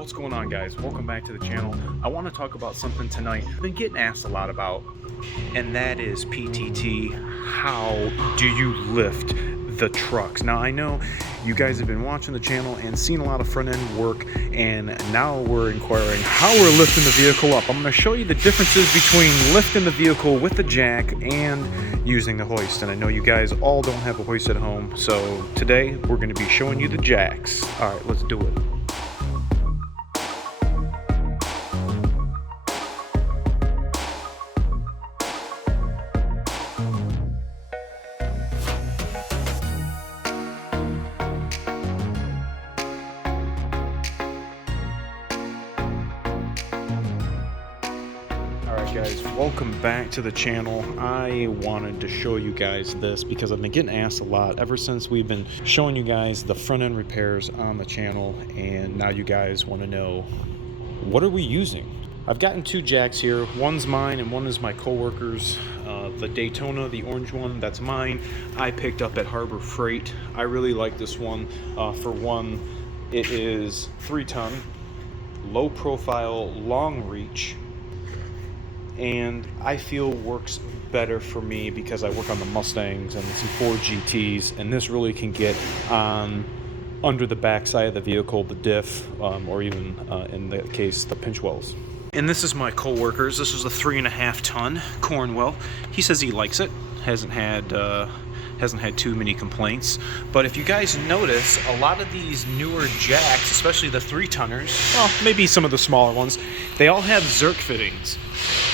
What's going on, guys? Welcome back to the channel. I want to talk about something tonight I've been getting asked a lot about, and that is PTT. How do you lift the trucks? Now, I know you guys have been watching the channel and seen a lot of front end work, and now we're inquiring how we're lifting the vehicle up. I'm going to show you the differences between lifting the vehicle with the jack and using the hoist. And I know you guys all don't have a hoist at home, so today we're going to be showing you the jacks. All right, let's do it. Guys, welcome back to the channel. I wanted to show you guys this because I've been getting asked a lot ever since we've been showing you guys the front end repairs on the channel, and now you guys want to know, what are we using? I've gotten two jacks here. One's mine and one is my co-worker's. The Daytona, the orange one, that's mine. I picked up at Harbor Freight. I really like this one. For one, it is 3-ton, low profile, long reach, and I feel works better for me because I work on the Mustangs and some Ford GTs, and this really can get on under the backside of the vehicle, the diff, or even in the case, the pinch wells. And this is my co-worker's. This is a 3.5-ton Cornwell. He says he likes it. Hasn't had too many complaints. But if you guys notice, a lot of these newer jacks, especially the 3-tonners, well, maybe some of the smaller ones, they all have Zerk fittings,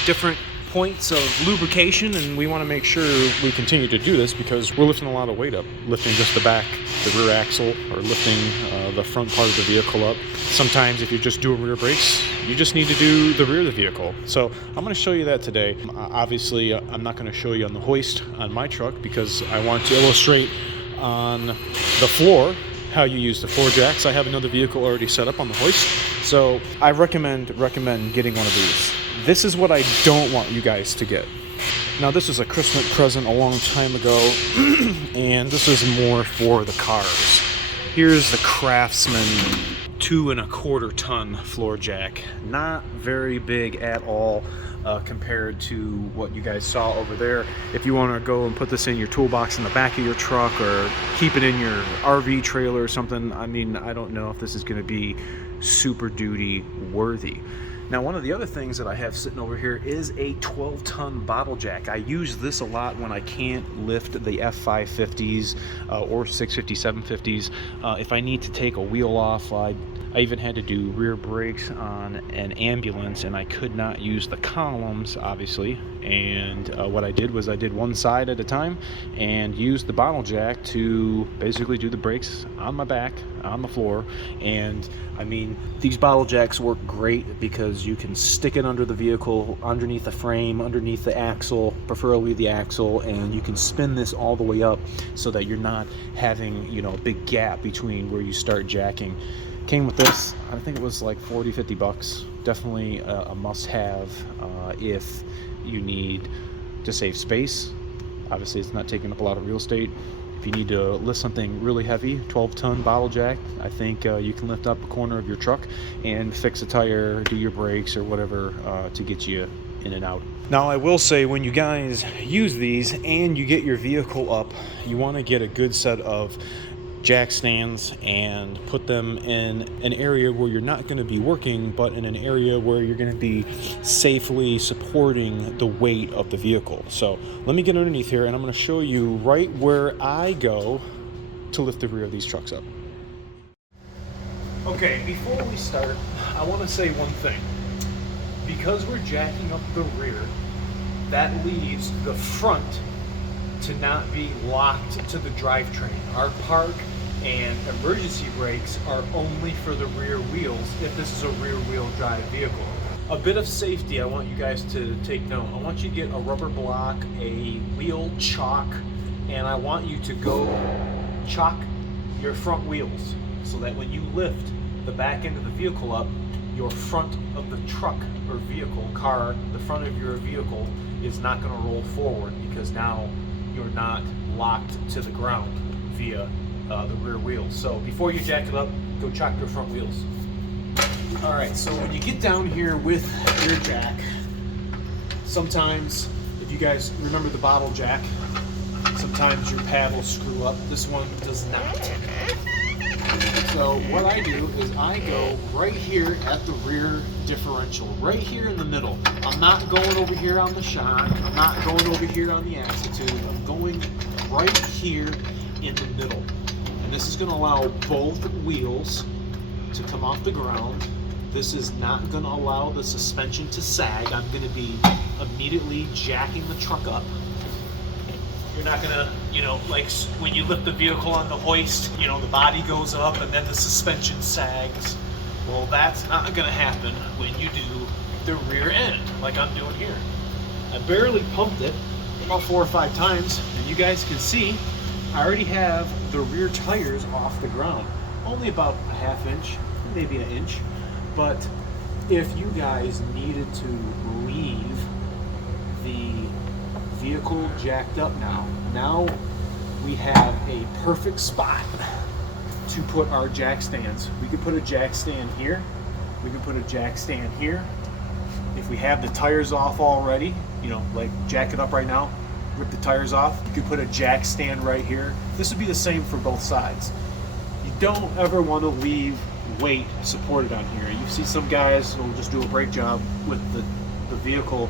different points of lubrication, and we want to make sure we continue to do this because we're lifting a lot of weight up, lifting just the back, the rear axle, or lifting the front part of the vehicle up. Sometimes if you're just doing rear brakes, you just need to do the rear of the vehicle. So I'm going to show you that today. Obviously, I'm not going to show you on the hoist on my truck because I want to illustrate on the floor how you use the 4 jacks. I have another vehicle already set up on the hoist, so I recommend getting one of these. This is what I don't want you guys to get. Now, this is a Christmas present a long time ago, and this is more for the cars. Here's the Craftsman 2.25-ton floor jack. Not very big at all compared to what you guys saw over there. If you want to go and put this in your toolbox in the back of your truck or keep it in your RV trailer or something, I mean, I don't know if this is going to be Super Duty worthy. Now, one of the other things that I have sitting over here is a 12-ton bottle jack. I use this a lot when I can't lift the F550s or 650, 750s. If I need to take a wheel off, I even had to do rear brakes on an ambulance, and I could not use the columns, obviously. And what I did was I did one side at a time and used the bottle jack to basically do the brakes on my back, on the floor. And I mean, these bottle jacks work great because you can stick it under the vehicle, underneath the frame, underneath the axle, preferably the axle, and you can spin this all the way up so that you're not having, you know, a big gap between where you start jacking. Came with this, I think it was like 40-50 bucks. Definitely a must-have if you need to save space. Obviously, it's not taking up a lot of real estate. If you need to lift something really heavy, 12-ton bottle jack, I think you can lift up a corner of your truck and fix a tire, do your brakes or whatever to get you in and out. Now, I will say, when you guys use these and you get your vehicle up, you want to get a good set of jack stands and put them in an area where you're not going to be working, but in an area where you're going to be safely supporting the weight of the vehicle. So let me get underneath here and I'm going to show you right where I go to lift the rear of these trucks up. Okay, before we start, I want to say one thing. Because we're jacking up the rear, that leaves the front to not be locked to the drivetrain. Our park and emergency brakes are only for the rear wheels if this is a rear wheel drive vehicle. A bit of safety I want you guys to take note. I want you to get a rubber block, a wheel chalk, and I want you to go chalk your front wheels so that when you lift the back end of the vehicle up, your front of the truck or vehicle, car, the front of your vehicle is not going to roll forward because now you're not locked to the ground via the rear wheels. So before you jack it up, go chalk your front wheels. All right, so when you get down here with your jack, sometimes, if you guys remember the bottle jack, sometimes your pad will screw up. This one does not. So what I do is I go right here at the rear differential, right here in the middle. I'm not going over here on the shock. I'm not going over here on the axle tube. I'm going right here in the middle. And this is going to allow both wheels to come off the ground. This is not going to allow the suspension to sag. I'm going to be immediately jacking the truck up. You're not going to, you know, like when you lift the vehicle on the hoist, you know, the body goes up and then the suspension sags. Well, that's not going to happen when you do the rear end, like I'm doing here. I barely pumped it about 4 or 5 times, and you guys can see I already have the rear tires off the ground. Only about a ½ inch, maybe an inch. But if you guys needed to leave the vehicle jacked up now we have a perfect spot to put our jack stands. We could put a jack stand here. We can put a jack stand here. If we have the tires off already, you know, like jack it up right now, rip the tires off, you could put a jack stand right here. This would be the same for both sides. You don't ever want to leave weight supported on here. You see some guys who will just do a brake job with the vehicle's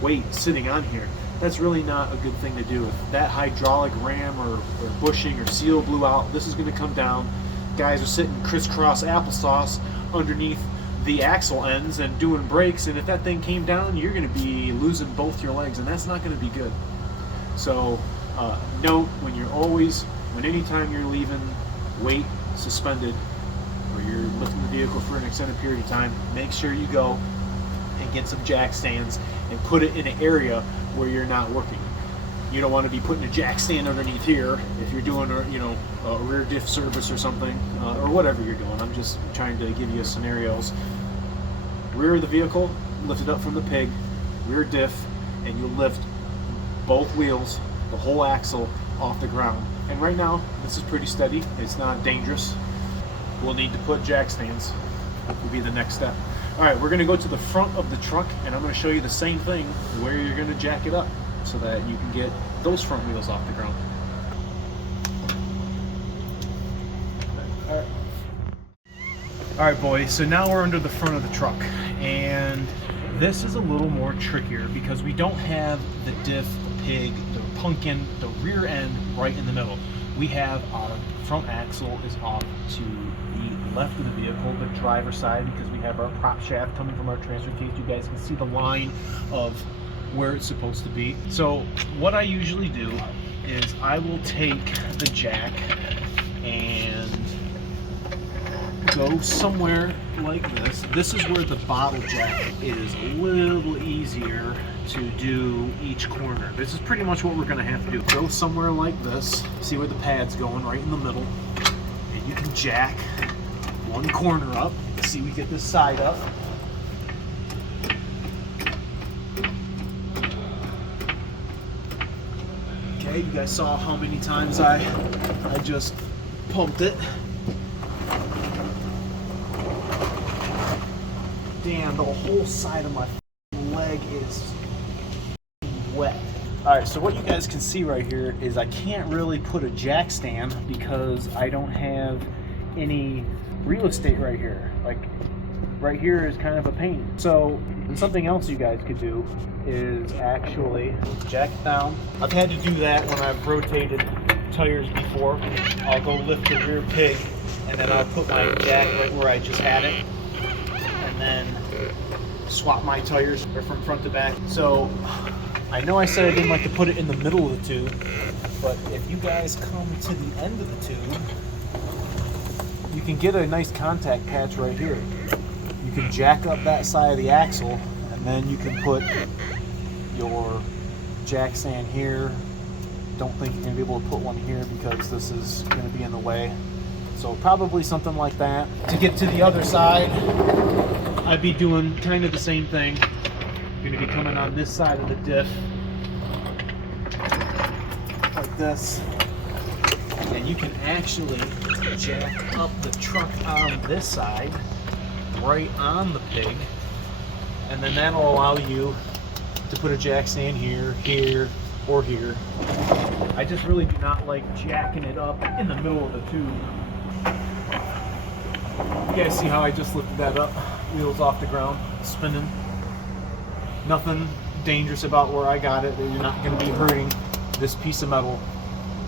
weight sitting on here. That's really not a good thing to do. If that hydraulic ram or bushing or seal blew out, this is going to come down. Guys are sitting crisscross applesauce underneath the axle ends and doing brakes, and if that thing came down, you're going to be losing both your legs, and that's not going to be good. So note, when anytime you're leaving weight suspended or you're lifting the vehicle for an extended period of time, make sure you go and get some jack stands and put it in an area where you're not working. You don't want to be putting a jack stand underneath here if you're doing a rear diff service or something, or whatever you're doing. I'm just trying to give you scenarios. Rear of the vehicle, lift it up from the pig, rear diff, and you lift both wheels, the whole axle, off the ground. And right now, this is pretty steady. It's not dangerous. We'll need to put jack stands. That will be the next step. All right, we're gonna go to the front of the truck, and I'm gonna show you the same thing where you're gonna jack it up so that you can get those front wheels off the ground. All right, boys, so now we're under the front of the truck, and this is a little more trickier because we don't have the diff, the pig, the pumpkin, the rear end right in the middle. We have our front axle is off to the left of the vehicle, the driver's side, because we have our prop shaft coming from our transfer case. You guys can see the line of where it's supposed to be. So what I usually do is I will take the jack and go somewhere like this. This is where the bottle jack is a little easier to do each corner. This is pretty much what we're gonna have to do. Go somewhere like this, see where the pad's going, right in the middle, and you can jack one corner up. See, we get this side up. Okay, you guys saw how many times I just pumped it. Damn, the whole side of my leg is wet. All right, so what you guys can see right here is I can't really put a jack stand because I don't have any real estate right here. Like right here is kind of a pain. So, and something else you guys could do is actually jack it down. I've had to do that when I've rotated tires before. I'll go lift the rear pig and then I'll put my jack right where I just had it, and then swap my tires from front to back. So I know I said I didn't like to put it in the middle of the tube, but if you guys come to the end of the tube, you can get a nice contact patch right here. You can jack up that side of the axle, and then you can put your jack stand here. Don't think you're gonna be able to put one here because this is gonna be in the way. So probably something like that. To get to the other side, I'd be doing kind of the same thing. You're gonna be coming on this side of the diff, like this. And you can actually jack up the truck on this side right on the pig, and then that'll allow you to put a jack stand here, here, or here. I just really do not like jacking it up in the middle of the tube. You guys see how I just lifted that up? Wheels off the ground, spinning. Nothing dangerous about where I got it. You're not going to be hurting this piece of metal.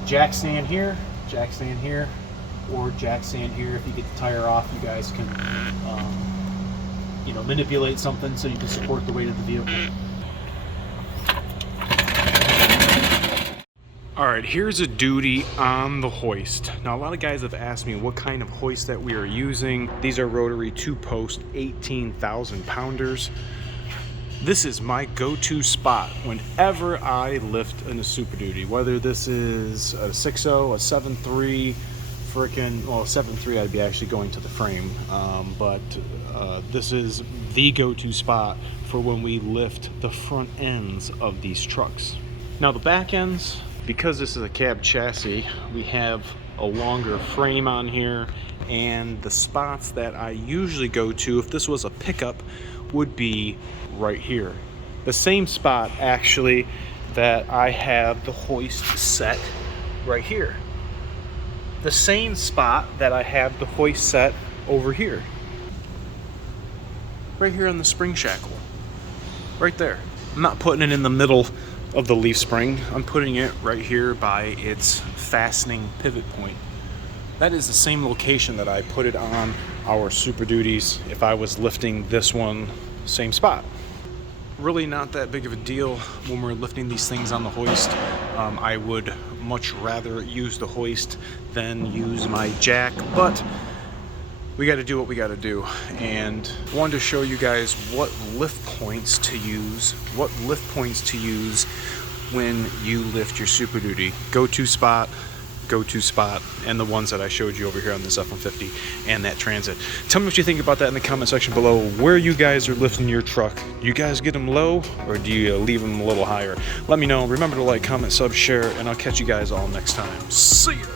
Jack stand here, or jack stand here. If you get the tire off, you guys can you know, manipulate something so you can support the weight of the vehicle. Alright, here's a duty on the hoist. Now, a lot of guys have asked me what kind of hoist that we are using. These are rotary 2-post 18,000 pounders. This is my go-to spot whenever I lift in a Super Duty, whether this is a 6.0, a 7.3, well, 7.3 I'd be actually going to the frame, but this is the go-to spot for when we lift the front ends of these trucks. Now the back ends, because this is a cab chassis, we have a longer frame on here, and the spots that I usually go to if this was a pickup would be right here. The same spot actually that I have the hoist set right here. The same spot that I have the hoist set over here. Right here on the spring shackle. Right there. I'm not putting it in the middle of the leaf spring. I'm putting it right here by its fastening pivot point. That is the same location that I put it on our Super Duties if I was lifting this one, same spot. Really not that big of a deal when we're lifting these things on the hoist. I would much rather use the hoist than use my jack, but we got to do what we got to do. And I wanted to show you guys what lift points to use, when you lift your Super Duty. Go-to spot, and the ones that I showed you over here on this F-150 and that Transit. Tell me what you think about that in the comment section below, where you guys are lifting your truck. Do you guys get them low, or do you leave them a little higher? Let me know. Remember to like, comment, sub, share, and I'll catch you guys all next time. See ya!